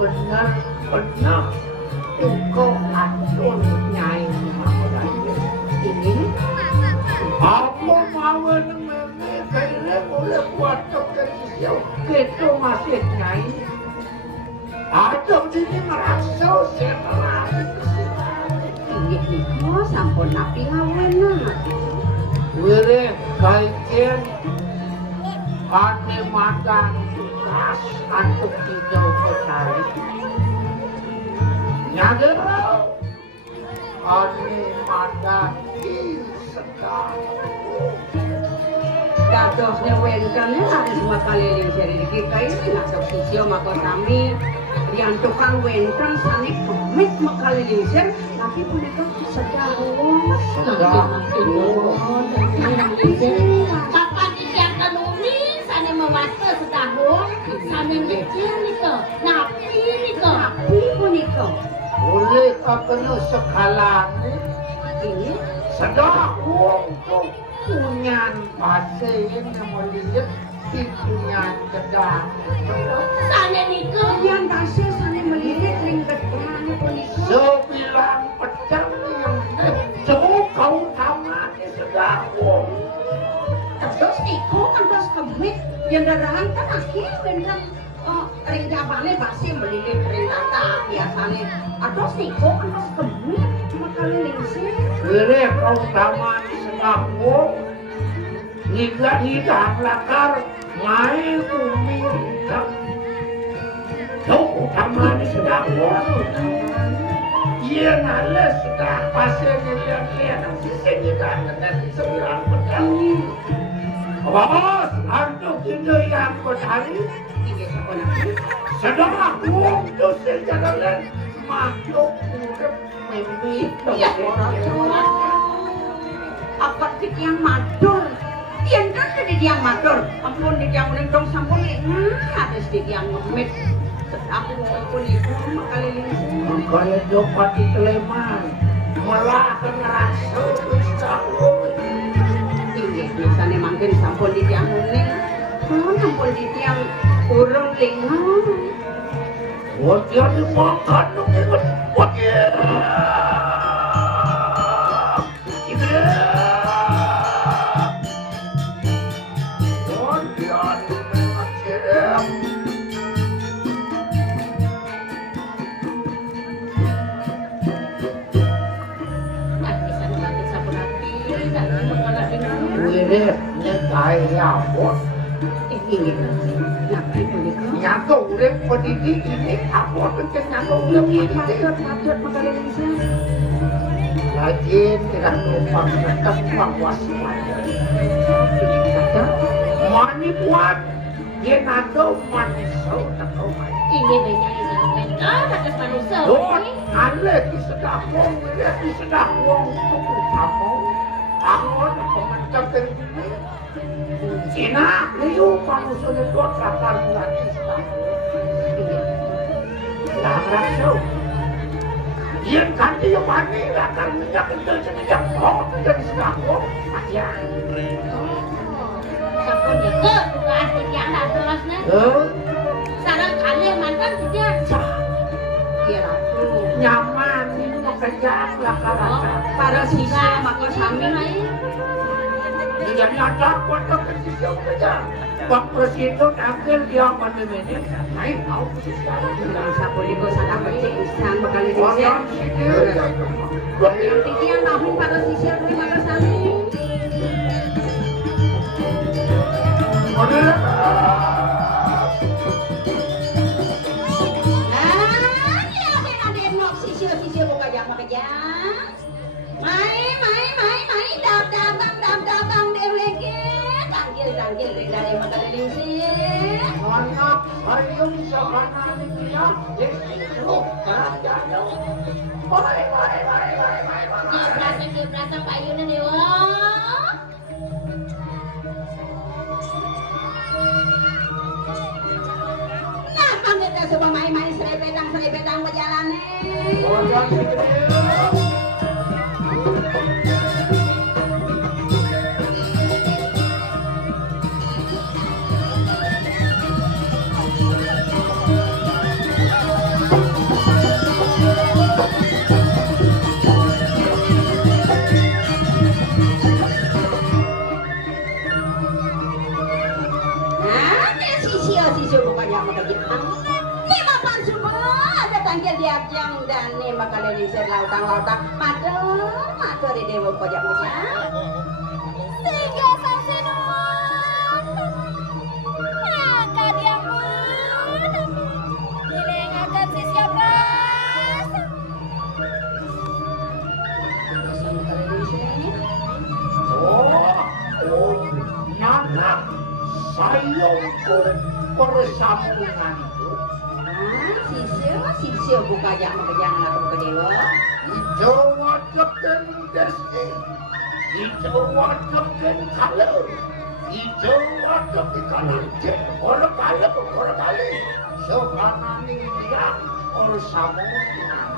Benar engkau atur nyai ini apa mau nemene kaya boleh buat terkesiau kita masih nyai atau sini merasa setelah ini kok sampun napi ngawena wire kaitien ane makan kas antuk hijau petari nyagerau ane makan sedang dadosnya wengkannya harus makaliling seri kita ini ngatok sisio maka kami yang tukang wengkan sani pemit makaliling ser tapi punika sedang kapan disiapkan umi sani mewasa setahun sani kecil nika napi nika punika boleh kakena sekalan ini sedang untuk punyan pasir yang melihat di punyan kedang sani nika punyan pasir sani melihat ring kedang punika sebilang pedang yang jauh kau tamat sedang terus iko terus kemit yang darahan kan akhir dengan ring jabane pasti melilit ring tata biasanya atau iko terus kemit makaliling sih kere kau tamat sedang Ngiga lakar ngai umi jauh tamat sedang iya nales sudah pasir lihat sisi kita nanti sembilan pedang bos antuk itu yang petani sedang untuk sejalan makhluk urip mimpi apa sih yang mador yang kan jadi yang mador ampun di yang dong sampun ada sedikit yang ngemit aku ampun itu makaliling kaya jopat di Sleman malah ngerasa ini biasanya makin sampun di tiang uning sampun di tiang urung lingang wajah dimakan wajah Kaya bos ini nyata urip pendidik ini apa penting nyata urip pendidik macet makaliling sih lajin tidak lupa tetap waspada mani buat dia nado manusia ini banyak ini atas manusia ada di sedapung tuku kamu angon pemencak dari dunia Cina liu manusia itu kapal lagi sedapung rasa yang ganti yang mani akan minyak itu semenjak dari sedapung aja Sapun itu juga asli yang tak jelasnya. Sarang kalian mantan tidak. Iya ratu. Nyaman ini mau kerja belakang. Para sisa maka sami. Dia nyadar pada kecil saja. Waktu situ akhir dia menemani. Naik tahu Bilang sapuliko sana kecil isan bakal orang dilisir. Yang tikian tahun para sisir terima kasih. Sisir buka jam makajang. Mai, datang deweke. Tanggil dari makaliling sih. anak hayung sabana dia desiru kerajaan. Mari. Berasa payunan dewa. Nah, panggil dah semua main serepetang berjalan nih. Orang segede. Sisir bukannya makajang. Lima pansu ada tanggil diajang dan nih makaliling ser lautang. Matur di dewa pojok makajang. Sehingga sang senun angkat yang pun dilengakan si siapa Nana sayangku persambungan itu Sisir bukannya makajang anak kedewa. hijau wajakan desi hijau wajakan kalau hijau wajakan kanan orang kali sekarang ini dia orang sambungan.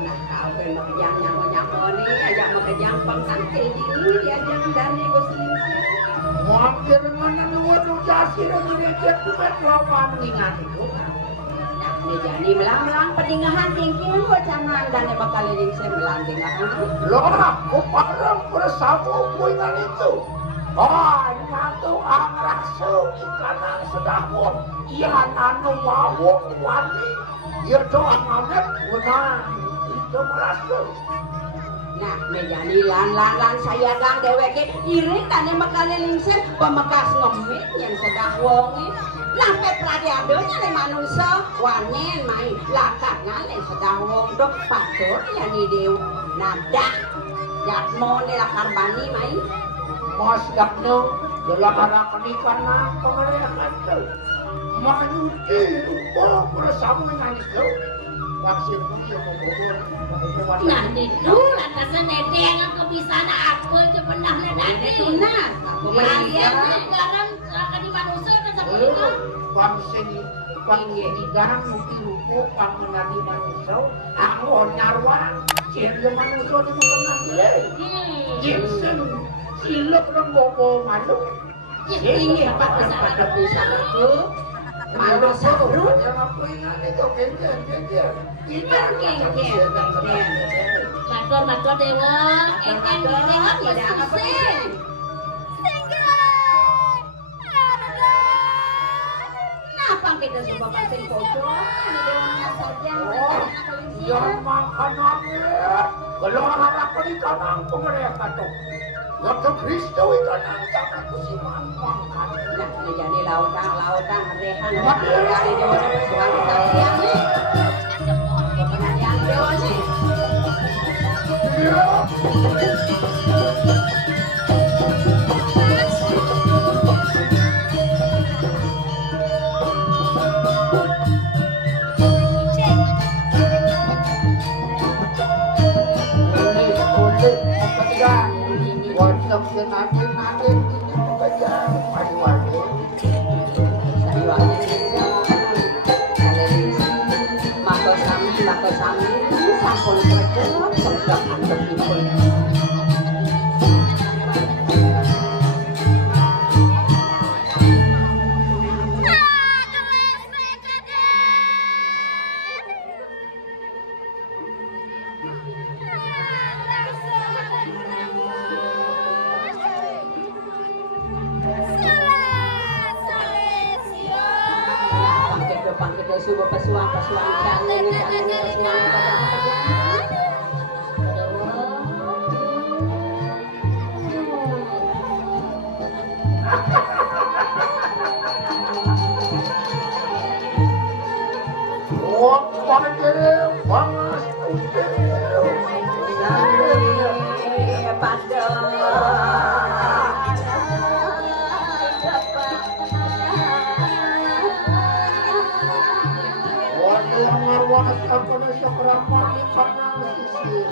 Nah, kau kan makajang nyamuk nih, ajak makajang pangsantil ini diajang dan negosiasi. Mampir mana nuwun jasi dan mereka bukan lawan mengingat itu. Nah, ini jadi melang pedingahan tingkil wacanan dan bakaliling saya melang dingahan. Lora, kuparang bersama kuingan itu. Nyatu ang raso ikanang sedahon. Iya nanu mawong wani. Iya doang amet unang. Itu merasa. Nah, menjadi lan saya gang deweke iring dan bakaliling saya pembekas ngemit yang sedah wonge. Lampe pradiadonya le manusia wanen main lakana le sedah wong do patur ya ni dew nada jatmo le lakar bani main. Mas gakno gelakarakan ikan na pengarayakan itu. Manyuti lupa bersama dengan itu. Vaksin pun yang membuat nah itu lantasan nedeng aku bisa aku itu pernah nedeng Nah, akhirnya garam akan di manusia dan sama itu vaksin di garang mungkin lupa panggilan di manusia. Aku nyarwa sehingga manusia itu pernah beli. Jinsen silap dan bobo malu. ini pada bisa aku malu saru. Yang aku ingat itu kencan. matur dewa enten direngat Yesusin Kenapa kita semua pasien foto? Ini dewan saja. Yang makan angin. Kalau harap di kanang pengereka tuh. Waktu Kristo ikanang jangan kusiman makan. Nah, jadi lautan, rehan, dari dewa bersuara saksian nih. Penanyaan dewa nih. ke subuh pesuang-pesuang canggih pesuang Oh, panggil, panas, warnas aku na siya keramani karena sisir.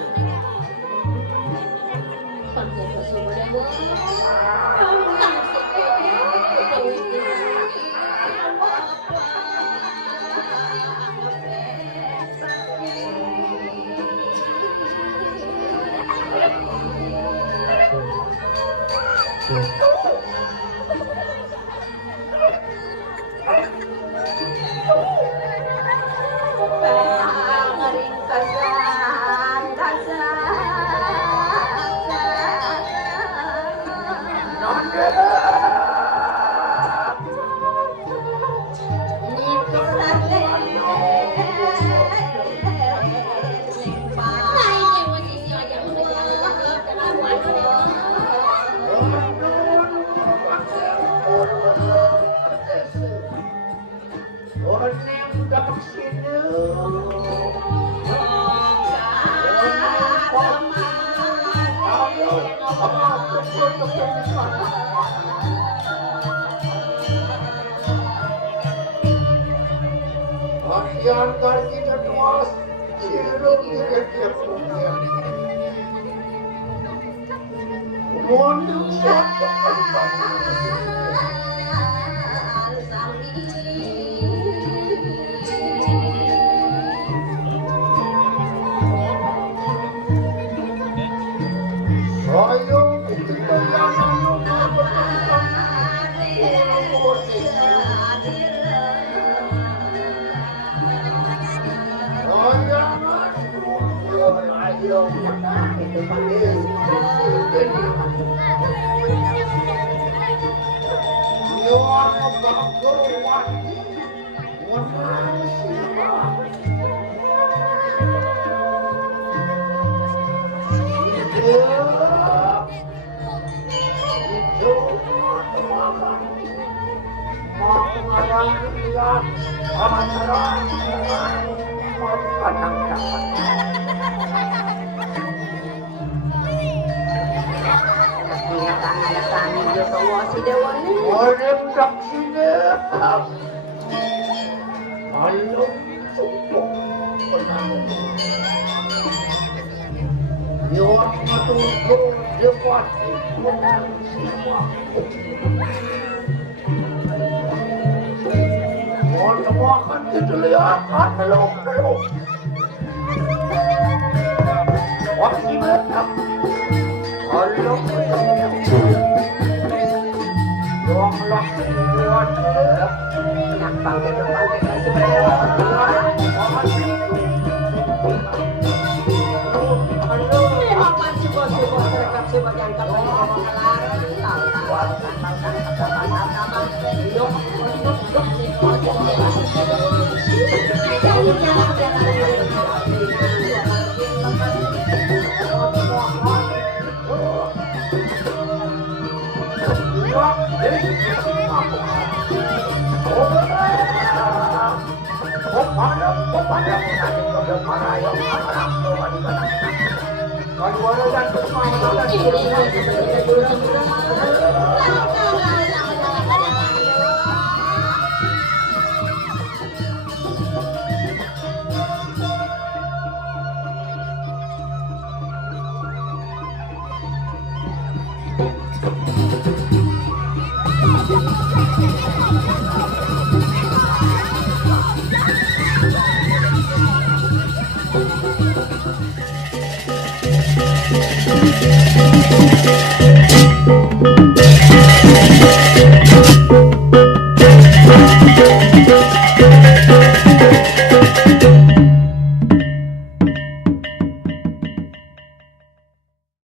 Yang kaki dan was, sirup tiap punya. Monduk siapa saya itu orang tak sini, kalau cukup menang, yang itu dapat menang semua. Orang makan dilihat belum. Waktu menang, kalau